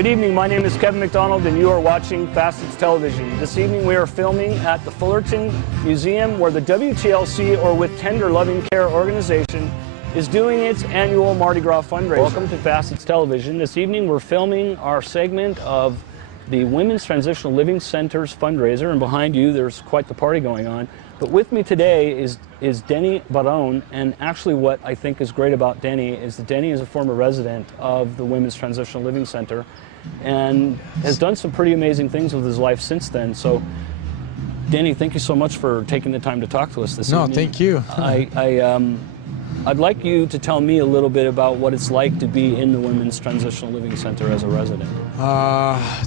Good evening, my name is Kevin McDonald and you are watching Facets Television. This evening we are filming at the Fullerton Museum where the WTLC, or With Tender Loving Care organization, is doing its annual Mardi Gras fundraiser. Welcome to Facets Television. This evening we're filming our segment of the Women's Transitional Living Center's fundraiser, and behind you there's quite the party going on. But with me today is Denny Barone, and actually what I think is great about Denny is that Denny is a former resident of the Women's Transitional Living Center and has done some pretty amazing things with his life since then. So, Denny, thank you so much for taking the time to talk to us this evening. No, thank you. I'd like you to tell me a little bit about what it's like to be in the Women's Transitional Living Center as a resident.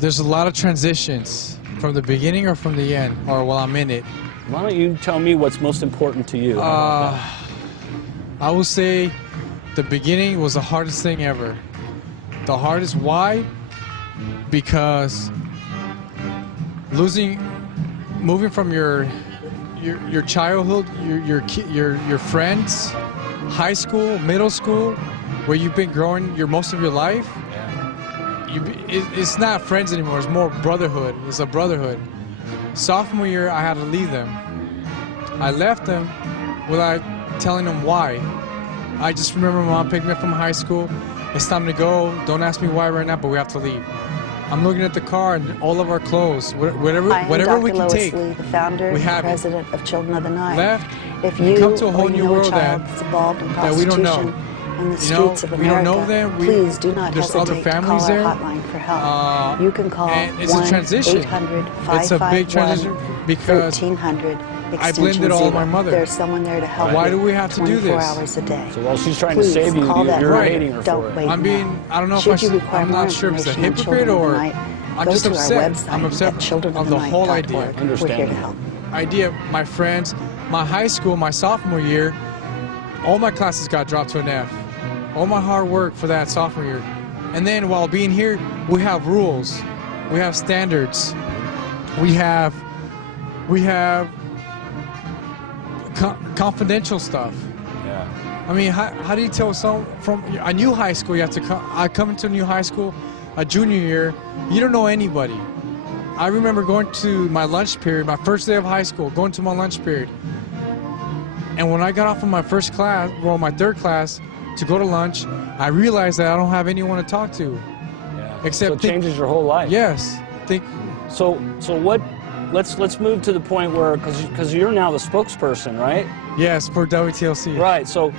There's a lot of transitions from the beginning or from the end, or while I'm in it. Why don't you tell me what's most important to you? I would say the beginning was the hardest thing ever. The hardest, why? Because moving from your childhood, your friends, high school, middle school, where you've been growing most of your life. It's not friends anymore. It's more brotherhood. It's a brotherhood. Sophomore year, I had to leave them. I left them without telling them why. I just remember my mom picked me up from high school. It's time to go. Don't ask me why right now, but we have to leave. I'm looking at the car and all of our clothes, whatever we can take. Lee, the founder and president of Children of the Night. Left. If you come to a whole or new world that's involved in that we don't know. In the streets of America, we don't know them. Please do not there's other hesitate to families call there. our hotline for help. You can call and it's a transition. 1-800-551-1300. It's a big transition because I blamed it all on my mother. There's someone there to help. Why do we have to do this? 24 hours a day. So while she's trying to save you, you're hating her for it. I don't know if I'm not sure if it's a hypocrite or I'm just upset. I'm upset of the whole idea. We're here to help. My friends, my high school, my sophomore year, all my classes got dropped to an F. All my hard work for that sophomore year. And then while being here, we have rules. We have standards. We have confidential stuff. Yeah. I mean, how do you tell someone from a new high school, you have to come, I come into a new high school, a junior year, you don't know anybody. I remember going to my lunch period, my first day of high school, going to my lunch period. And when I got off of my first class, well, my third class, to go to lunch, I realized that I don't have anyone to talk to. Yeah. Except so it changes your whole life. Yes. So what? Let's move to the point where, because you're now the spokesperson, right? Yes, for WTLC. Right. So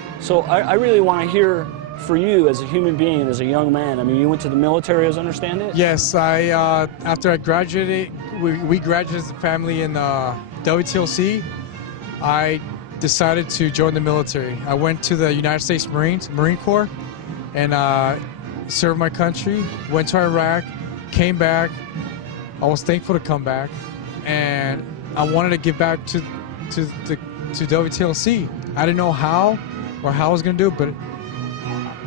I really want to hear for you as a human being and as a young man. I mean, you went to the military, as I understand it. Yes. After I graduated, we graduated as a family in WTLC. I decided to join the military. I went to the United States Marine Corps and served my country, went to Iraq, came back. I was thankful to come back, and I wanted to give back to WTLC. I didn't know how or how I was going to do it, but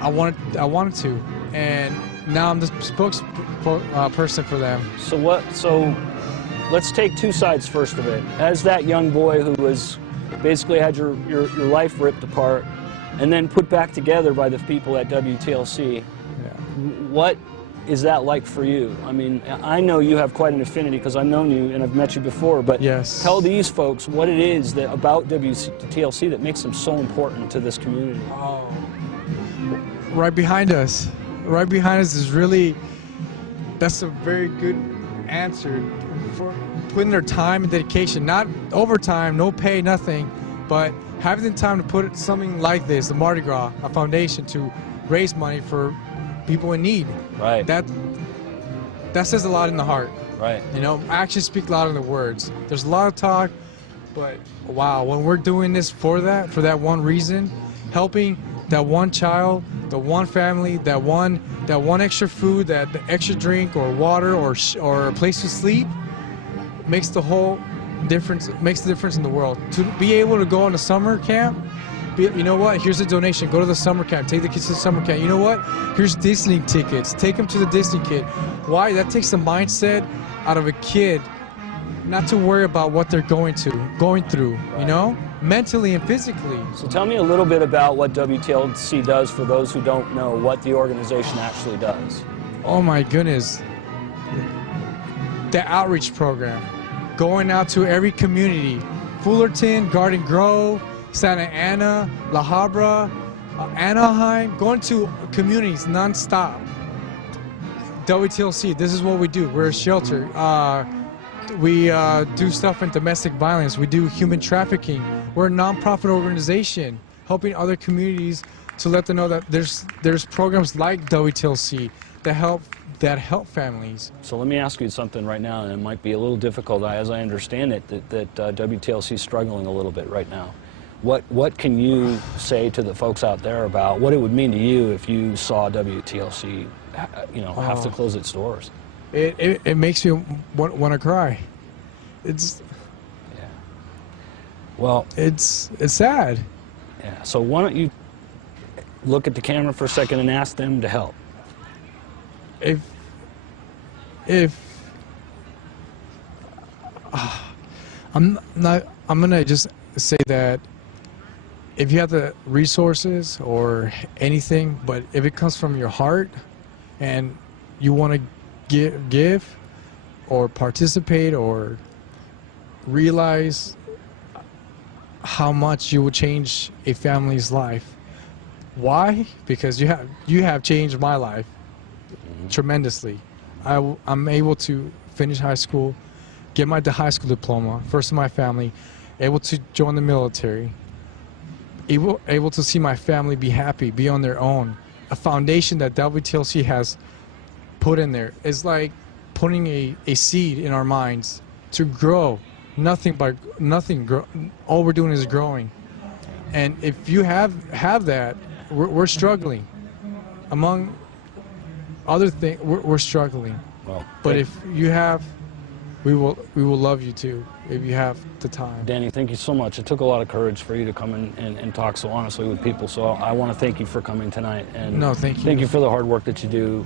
I wanted to, and now I'm the spokesperson for them. So let's take two sides first of it. As that young boy who was basically had your life ripped apart and then put back together by the people at WTLC. Yeah. What is that like for you? I mean, I know you have quite an affinity because I've known you and I've met you before, but yes. Tell these folks what it is that about WTLC that makes them so important to this community. Oh. Right behind us. Right behind us is really, that's a very good answer. For putting their time and dedication, not overtime, no pay, nothing, but having the time to put something like this, the Mardi Gras, a foundation to raise money for people in need. Right. That says a lot in the heart. Right. You know, actions speak louder than the words. There's a lot of talk, but wow, when we're doing this for that one reason, helping that one child, the one family, that one extra food, that extra drink or water or a place to sleep, makes the whole difference. Makes the difference in the world. To be able to go on a summer camp, you know what? Here's a donation. Go to the summer camp. Take the kids to the summer camp. You know what? Here's Disney tickets. Take them to the Disney kid. Why? That takes the mindset out of a kid, not to worry about what they're going through. Right. You know, mentally and physically. So tell me a little bit about what WTLC does for those who don't know what the organization actually does. Oh my goodness. The outreach program, going out to every community, Fullerton, Garden Grove, Santa Ana, La Habra, Anaheim, going to communities nonstop. WTLC, this is what we do. We're a shelter. We do stuff in domestic violence. We do human trafficking. We're a nonprofit organization helping other communities to let them know that there's programs like WTLC that help families. So let me ask you something right now, and it might be a little difficult, as I understand it, that WTLC is struggling a little bit right now. What can you say to the folks out there about what it would mean to you if you saw WTLC, have to close its doors? It makes me want to cry. It's well, it's sad. Yeah. So why don't you look at the camera for a second and ask them to help? I'm gonna just say that if you have the resources or anything, but if it comes from your heart and you want to give or participate or realize how much you will change a family's life. Why? Because you have changed my life tremendously. I'm able to finish high school, get my high school diploma, first in my family, able to join the military, able to see my family be happy, be on their own. A foundation that WTLC has put in there is like putting a seed in our minds to grow. All we're doing is growing. And if you have that, we're struggling. Among other things, we're struggling. Well, but if you have, we will love you too, if you have the time. Danny, thank you so much. It took a lot of courage for you to come and talk so honestly with people. So I want to thank you for coming tonight. And no, thank you. Thank you for the hard work that you do.